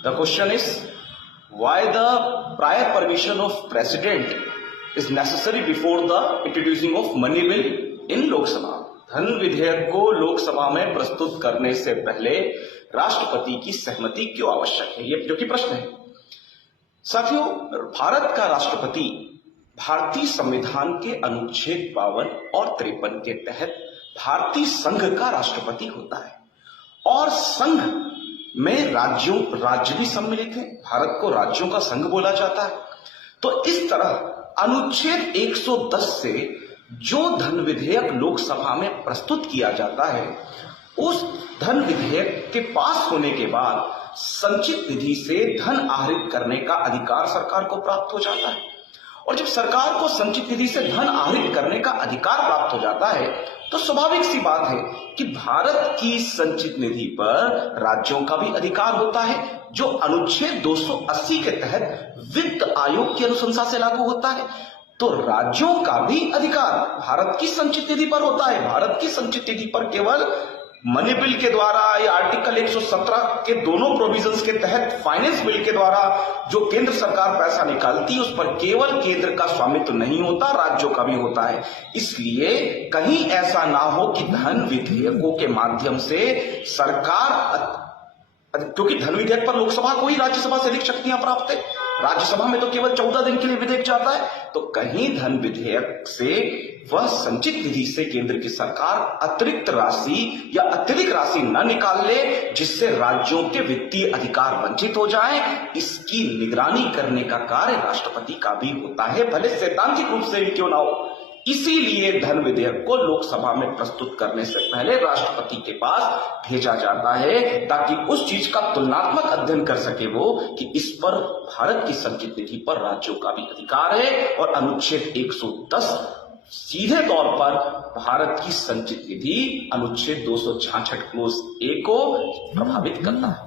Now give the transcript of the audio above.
The question is, why the prior permission of president is necessary before the introducing of money bill in Lok Sabha? धन विधेयक को लोकसभा में प्रस्तुत करने से पहले राष्ट्रपति की सहमति क्यों आवश्यक है, ये जो कि प्रश्न है। साथियों, भारत का राष्ट्रपति भारतीय संविधान के अनुच्छेद 52 और 53 के तहत भारतीय संघ का राष्ट्रपति होता है और संघ में राज्य भी सम्मिलित है। भारत को राज्यों का संघ बोला जाता है। तो इस तरह अनुच्छेद 110 से जो धन विधेयक लोकसभा में प्रस्तुत किया जाता है, उस धन विधेयक के पास होने के बाद संचित निधि से धन आहरित करने का अधिकार सरकार को प्राप्त हो जाता है। और जब सरकार को संचित निधि से धन आहरित करने का अधिकार प्राप्त हो जाता है, तो स्वाभाविक सी बात है कि भारत की संचित निधि पर राज्यों का भी अधिकार होता है, जो अनुच्छेद 280 के तहत वित्त आयोग की अनुशंसा से लागू होता है। तो राज्यों का भी अधिकार भारत की संचित निधि पर होता है। भारत की संचित निधि पर केवल मनी बिल के द्वारा या आर्टिकल 117 के दोनों प्रोविजंस के तहत फाइनेंस बिल के द्वारा जो केंद्र सरकार पैसा निकालती है, उस पर केवल केंद्र का स्वामित्व नहीं होता, राज्यों का भी होता है। इसलिए कहीं ऐसा ना हो कि धन विधेयकों के माध्यम से सरकार, क्योंकि धन विधेयक पर लोकसभा को ही राज्यसभा से अधिक शक्तियां प्राप्त है, राज्यसभा में तो केवल 14 दिन के लिए विधेयक जाता है। तो कहीं धन विधेयक से वह संचित निधि से केंद्र की सरकार अतिरिक्त राशि या अत्यधिक राशि न निकाल ले, जिससे राज्यों के वित्तीय अधिकार वंचित हो जाएं, इसकी निगरानी करने का कार्य राष्ट्रपति का भी होता है, भले सैद्धांतिक रूप से भी क्यों ना हो। इसीलिए धन विधेयक को लोकसभा में प्रस्तुत करने से पहले राष्ट्रपति के पास भेजा जाता है, ताकि उस चीज का तुलनात्मक अध्ययन कर सके वो कि इस पर भारत की संचित निधि पर राज्यों का भी अधिकार है और अनुच्छेद 110 सीधे तौर पर भारत की संचित निधि अनुच्छेद 266 क्लोज ए को प्रभावित करता है।